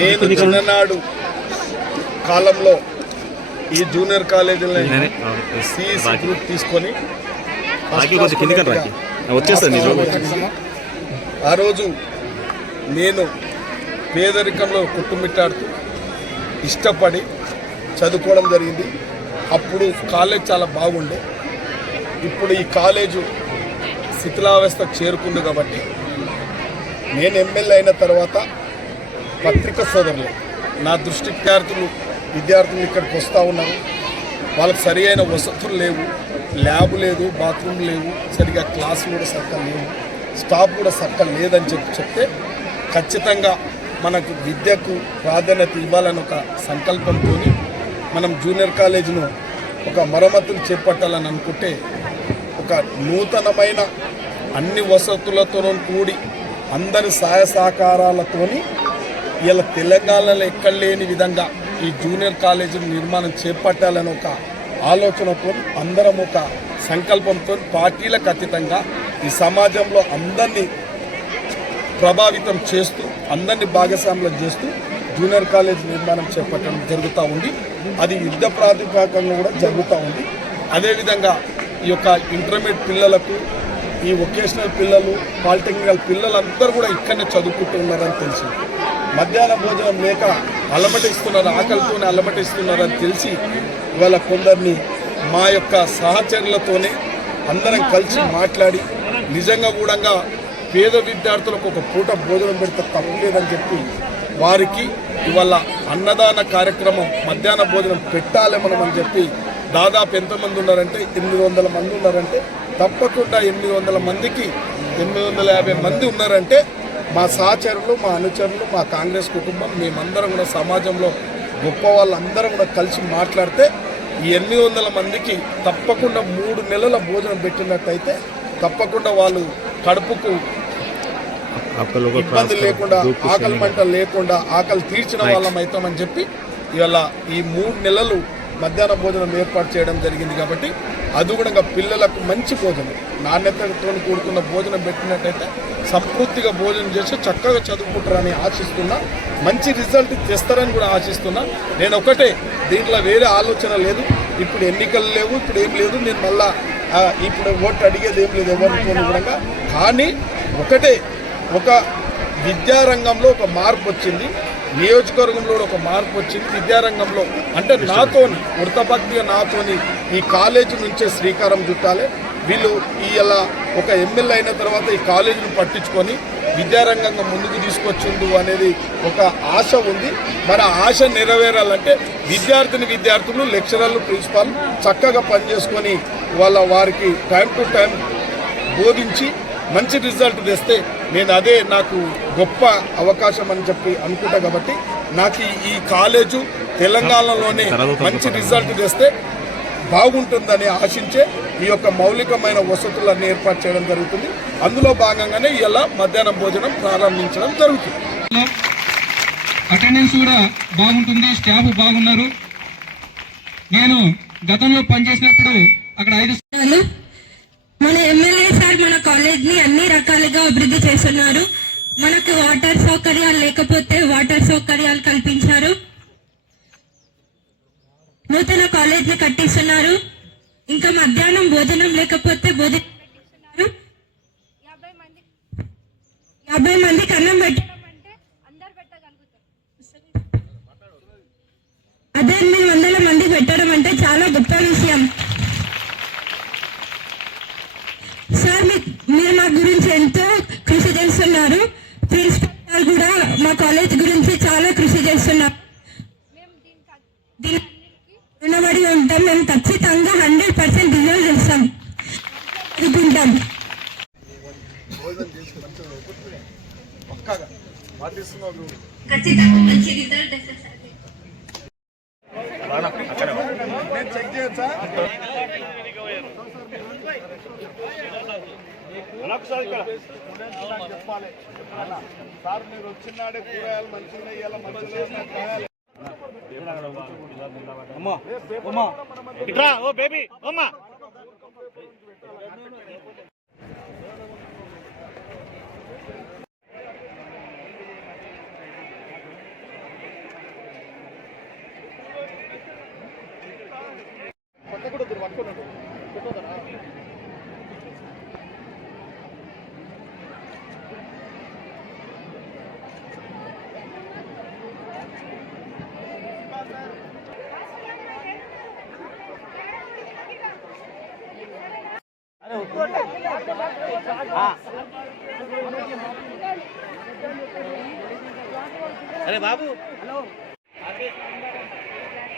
నేను చిన్ననాడు కాలంలో ఈ జూనియర్ కాలేజీలో గ్రూప్ తీసుకొని ఆ రోజు నేను పేదరికంలో కొట్టుమిట్టాడుతూ ఇష్టపడి చదువుకోవడం జరిగింది. అప్పుడు కాలేజ్ చాలా బాగుండే. ఇప్పుడు ఈ కాలేజు శిథిలావస్థకు చేరుకుంది కాబట్టి నేను ఎమ్మెల్యే అయిన తర్వాత పత్రిక సోదరులు నా దృష్టి విద్యార్థులు విద్యార్థులు ఇక్కడికి వస్తూ ఉన్నారు. వాళ్ళకి సరి అయిన వసతులు లేవు ల్యాబ్ లేదు బాత్రూమ్ లేవు సరిగా క్లాసులు కూడా సరిగ్గా లేవు స్టాఫ్ కూడా సరిగ్గా లేదని చెప్పి చెప్తే ఖచ్చితంగా మనకు విద్యకు ప్రాధాన్యత ఇవ్వాలని ఒక సంకల్పంతో మనం జూనియర్ కాలేజీను ఒక మరమ్మతులు చేపట్టాలని అనుకుంటే ఒక నూతనమైన అన్ని వసతులతో కూడి అందరి సహాయ సహకారాలతోని ఇలా తెలంగాణలో ఎక్కడ లేని విధంగా ఈ జూనియర్ కాలేజీ నిర్మాణం చేపట్టాలని ఒక ఆలోచనతో అందరం ఒక సంకల్పంతో పార్టీలకు అతీతంగా ఈ సమాజంలో అందరినీ ప్రభావితం చేస్తూ అందరినీ భాగస్వామ్యం చేస్తూ జూనియర్ కాలేజ్ నిర్మాణం చేపట్టడం జరుగుతూ ఉంది. అది యుద్ధ ప్రాతిపాకంగా కూడా జరుగుతూ ఉంది. అదేవిధంగా ఈ యొక్క ఇంటర్మీడియట్ పిల్లలకు ఈ వొకేషనల్ పిల్లలు పాలిటెక్నికల్ పిల్లలందరూ కూడా ఇక్కడనే చదువుకుంటూ ఉన్నారని తెలిసింది. మధ్యాహ్న భోజనం లేక అలమటిస్తున్నారు ఆకలితోనే అలమటిస్తున్నారని తెలిసి ఇవాళ కొందరిని మా యొక్క సహచరులతోనే అందరం కలిసి మాట్లాడి నిజంగా కూడా పేద విద్యార్థులకు ఒక పూట భోజనం పెడితే తప్పు లేదని చెప్పి వారికి ఇవాళ అన్నదాన కార్యక్రమం మధ్యాహ్న భోజనం పెట్టాలి మనం అని చెప్పి దాదాపు ఎంతమంది ఉన్నారంటే ఎనిమిది వందల మంది ఉన్నారంటే తప్పకుండా ఎనిమిది వందల మందికి ఎనిమిది వందల యాభై మంది ఉన్నారంటే మా సహచరులు మా అనుచరులు మా కాంగ్రెస్ కుటుంబం మేమందరం కూడా సమాజంలో గొప్ప వాళ్ళందరం కూడా కలిసి మాట్లాడితే ఈ ఎనిమిది వందల మందికి తప్పకుండా మూడు నెలల భోజనం పెట్టినట్టయితే తప్పకుండా వాళ్ళు కడుపుకు ఇబ్బంది లేకుండా ఆకలి మంట లేకుండా ఆకలి తీర్చిన వాళ్ళం అవుతామని చెప్పి ఇవాళ ఈ మూడు నెలలు మధ్యాహ్న భోజనం ఏర్పాటు చేయడం జరిగింది కాబట్టి అది కూడా పిల్లలకు మంచి భోజనం. నాణ్యతతో కూడుకున్న భోజనం పెట్టినట్టయితే సంపూర్తిగా భోజనం చేసి చక్కగా చదువుకుంటారని ఆశిస్తున్నా. మంచి రిజల్ట్ తెస్తారని కూడా ఆశిస్తున్నా. నేను ఒకటే దీంట్లో వేరే ఆలోచన లేదు. ఇప్పుడు ఎన్నికలు లేవు ఇప్పుడు ఏం లేదు. నేను మళ్ళా ఇప్పుడు ఓటు అడిగేది ఏం లేదు ఎవరితో కూడా. కానీ ఒకటే ఒక విద్యారంగంలో ఒక మార్పు వచ్చింది. నియోజకవర్గంలో కూడా ఒక మార్పు వచ్చింది. విద్యారంగంలో అంటే నాతోని వృత్తభక్తిగా నాతోని ఈ కాలేజీ నుంచే శ్రీకారం చుట్టాలి. వీళ్ళు ఈ ఇలా ఒక ఎమ్మెల్యే అయిన తర్వాత ఈ కాలేజీని పట్టించుకొని విద్యారంగంగా ముందుకు తీసుకొచ్చిండు అనేది ఒక ఆశ ఉంది. మరి ఆశ నెరవేరాలంటే విద్యార్థిని విద్యార్థులు లెక్చరర్లు ప్రిన్సిపాల్ చక్కగా పనిచేసుకొని వాళ్ళ వారికి టైం టు టైం బోధించి మంచి రిజల్ట్ తెస్తే నేను అదే నాకు గొప్ప అవకాశం అని చెప్పి అనుకుంటా కాబట్టి నాకు ఈ- కాలేజు తెలంగాణలోనే మంచి రిజల్ట్ తెస్తే బాగుంటుందని ఆశించే ఈ యొక్క మౌలికమైన వసతులన్నీ ఏర్పాటు చేయడం జరుగుతుంది. అందులో భాగంగానే ఇలా మధ్యాహ్నం భోజనం ప్రారంభించడం జరుగుతుంది. అటెండెన్స్ కూడా బాగుంటుంది స్టాఫ్ బాగున్నారు. నేను గతంలో పనిచేసినప్పుడు అక్కడ ఐదు చేస్తున్నాను. మన ఎమ్మెల్యే సార్ మన కాలేజ్ని అన్ని రకాలుగా అభివృద్ధి చేస్తున్నారు. మనకు వాటర్ సౌకర్యాలు లేకపోతే వాటర్ సౌకర్యాలు కల్పించారు. నూతన కాలేజ్ని కట్టిస్తున్నారు. ఇంకా మధ్యాహ్నం భోజనం లేకపోతే భోజనం యాభై మందికి అన్నం పెట్టడం అంటే పెట్టగలుగుతారు అదే ఎనిమిది వందల మంది పెట్టడం అంటే చాలా గొప్ప విషయం సార్ మీ- మీరు మా గురించి ఎంతో కృషి చేస్తున్నారు. ప్రిన్సిపల్ కూడా మా కాలేజ్ గురించి చాలా కృషి చేస్తున్నారు. దీనికి రుణపడి ఉంటాం. మేము ఖచ్చితంగా హండ్రెడ్ పర్సెంట్ రిజల్ట్ చేస్తాం. అనుకుంటాం. ఖచ్చితంగా మంచి పేరెంట్స్ నాకు చెప్పాలి. సార్ మీరు వచ్చినాడే కూరగాయలు మంచిగా ఇలా మంచిగా ఇట్రా ఓ బేబీ అమ్మా పక్కకు పట్టుకున్నాడు పెట్టోదరా అరే బాబు. హలో.